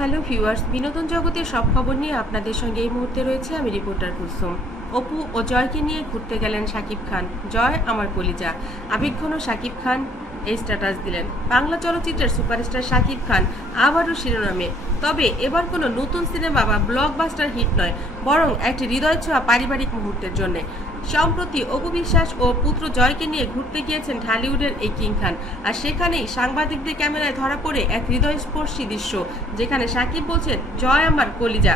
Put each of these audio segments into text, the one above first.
Hello viewers, বিনোদন জগতের সব খবর নিয়ে আপনাদের সঙ্গে এই মুহূর্তে রয়েছে আমি রিপোর্টার কুসুম। অপু ও জয়কে নিয়ে ঘুরতে গেলেন শাকিব খান। জয়, আমার কলিজা। আবেগঘন সাকিব খান। এই স্ট্যাটাস দিলেন। বাংলা চলচ্চিত্রের সুপারস্টার শাকিব খান আবারও শিরোনামে। তবে এবার কোনো নতুন সিনেমা বা ব্লকবাস্টার হিট নয়, বরং একটি হৃদয় ছোঁয়া পারিবারিক মুহূর্তের জন্য। সম্প্রতি অপু বিশ্বাস ও পুত্র জয়কে নিয়ে ঘুরতে গিয়েছেন ঢালিউডের এই কিং খান। আর সেখানেই সাংবাদিকদের ক্যামেরায় ধরা পড়ে এক হৃদয়স্পর্শী দৃশ্য, যেখানে সাকিব বলছেন, জয় আমার কলিজা।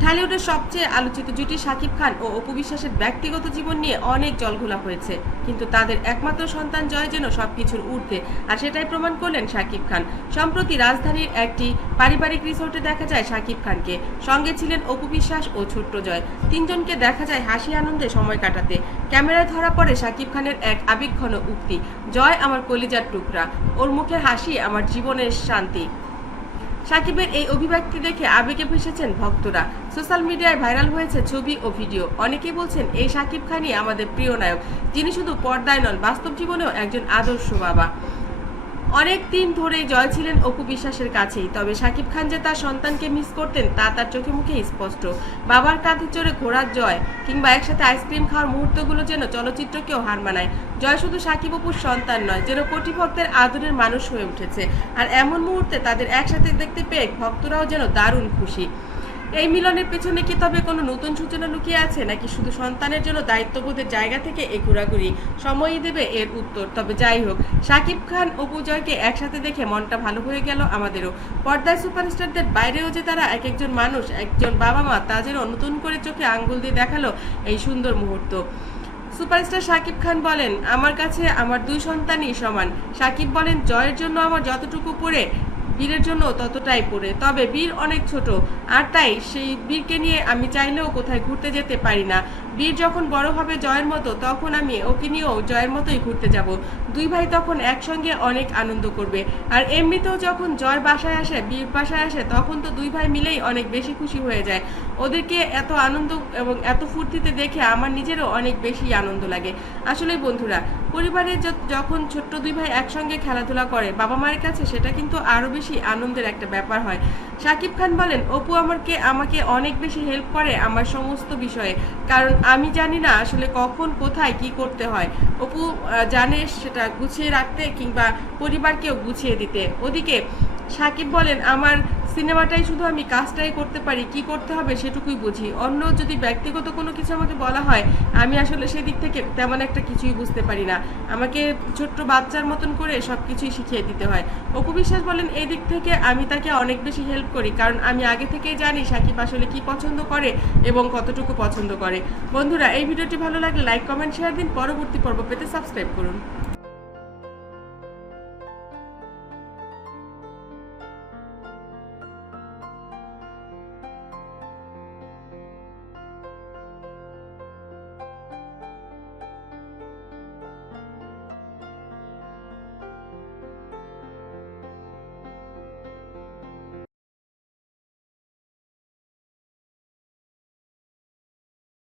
ঢালিউডের সবচেয়ে আলোচিত জুটি শাকিব খান ও অপু বিশ্বাসের ব্যক্তিগত জীবন নিয়ে অনেক জলঘোলা হয়েছে। কিন্তু তাদের একমাত্র সন্তান জয় যেন সবকিছুর ঊর্ধ্বে। আর সেটাই প্রমাণ করলেন শাকিব খান। সম্প্রতি রাজধানীর একটি পারিবারিক রিসোর্টে দেখা যায় শাকিব খানকে। সঙ্গে ছিলেন অপু বিশ্বাস ও ছোট্ট জয়। তিনজনকে দেখা যায় হাসি আনন্দে সময় কাটাতে। ক্যামেরায় ধরা পড়ে শাকিব খানের এক আবেগঘন উক্তি, জয় আমার কলিজার টুকরা। ওর মুখের হাসি, আমার জীবনের শান্তি। সাকিবের এই অভিব্যক্তি দেখে আবেগে ভেসেছেন ভক্তরা। সোশ্যাল মিডিয়ায় ভাইরাল হয়েছে ছবি ও ভিডিও। অনেকেই বলছেন, এই সাকিব খানই আমাদের প্রিয় নায়ক। যিনি শুধু পর্দায় নন, বাস্তব জীবনেও একজন আদর্শ বাবা। অনেক দিন ধরে জয় ছিলেন অপু বিশ্বাসের কাছেই, তবে সাকিব খান যে তার সন্তানকে মিস করতেন, তা তার চোখে মুখে স্পষ্ট। বাবার কাঁধে চড়ে ঘোড়ার জয়, কিংবা একসাথে আইসক্রিম খাওয়ার মুহূর্তগুলো যেন চলচ্চিত্রকেও হার মানায়। জয় শুধু সাকিব অপুর সন্তান নয়, যেন কোটি ভক্তের আদরের মানুষ হয়ে উঠেছে। আর এমন মুহূর্তে তাদের একসাথে দেখতে পেয়ে ভক্তরাও যেন দারুণ খুশি। এই মিলনের পেছনে কি তবে কোনো নতুন সূচনা লুকিয়ে আছে, নাকি শুধু সন্তানের জন্য দায়িত্ববোধের জায়গা থেকে এ ঘোরাঘুরি সময়ই দেবে এর উত্তর? তবে যাই হোক, শাকিব খান ও পূজয়কে একসাথে দেখে মনটা ভালো হয়ে গেল আমাদেরও। পর্দায় সুপারস্টারদের বাইরেও যে তারা এক একজন মানুষ, একজন বাবা মা তা যেন নতুন করে চোখে আঙ্গুল দিয়ে দেখাল এই সুন্দর মুহূর্ত। সুপারস্টার শাকিব খান বলেন, আমার কাছে আমার দুই সন্তানই সমান। শাকিব বলেন, জয়ের জন্য আমার যতটুকু পড়ে বীরের জন্য ততটাই পড়ে। তবে বীর অনেক ছোট, আর তাই সেই বীরকে নিয়ে আমি চাইলেও কোথায় ঘুরতে যেতে পারি না। বীর যখন বড় হবে জয়ের মতো, তখন আমি ওকে নিয়েও জয়ের মতোই ঘুরতে যাব। দুই ভাই তখন একসঙ্গে অনেক আনন্দ করবে। আর এমনিতেও যখন জয় বাসায় আসে, বীর বাসায় আসে, তখন তো দুই ভাই মিলেই অনেক বেশি খুশি হয়ে যায়। ওদেরকে এত আনন্দ এবং এত ফুর্তিতে দেখে আমার নিজেরও অনেক বেশি আনন্দ লাগে। আসলে বন্ধুরা পরিবারের যখন ছোট্ট দুই ভাই একসঙ্গে খেলাধুলা করে, বাবা মায়ের কাছে সেটা কিন্তু আরও বেশি আনন্দের একটা ব্যাপার হয়। শাকিব খান বলেন, অপু আমারকে, আমাকে অনেক বেশি হেল্প করে আমার সমস্ত বিষয়ে। কারণ আমি জানি না আসলে কখন, কোথায়, কি করতে হয়। অপু জানে সেটা গুছিয়ে রাখতে কিংবা পরিবারকেও গুছিয়ে দিতে। ওদিকে সাকিব বলেন, আমার সিনেমাটাই শুধু আমি কাজটাই করতে পারি, কি করতে হবে সেটুকুই বুঝি। অন্য যদি ব্যক্তিগত কোনো কিছু আমাকে বলা হয়, আমি আসলে সেদিক থেকে তেমন একটা কিছুই বুঝতে পারি না। আমাকে ছোট্ট বাচ্চার মতন করে সব কিছুই শিখিয়ে দিতে হয়। অপু বিশ্বাস বলেন, এই দিক থেকে আমি তাকে অনেক বেশি হেল্প করি, কারণ আমি আগে থেকেই জানি সাকিব আসলে কি পছন্দ করে এবং কতটুকু পছন্দ করে। বন্ধুরা, এই ভিডিওটি ভালো লাগলে লাইক কমেন্ট শেয়ার দিন। পরবর্তী পর্ব পেতে সাবস্ক্রাইব করুন।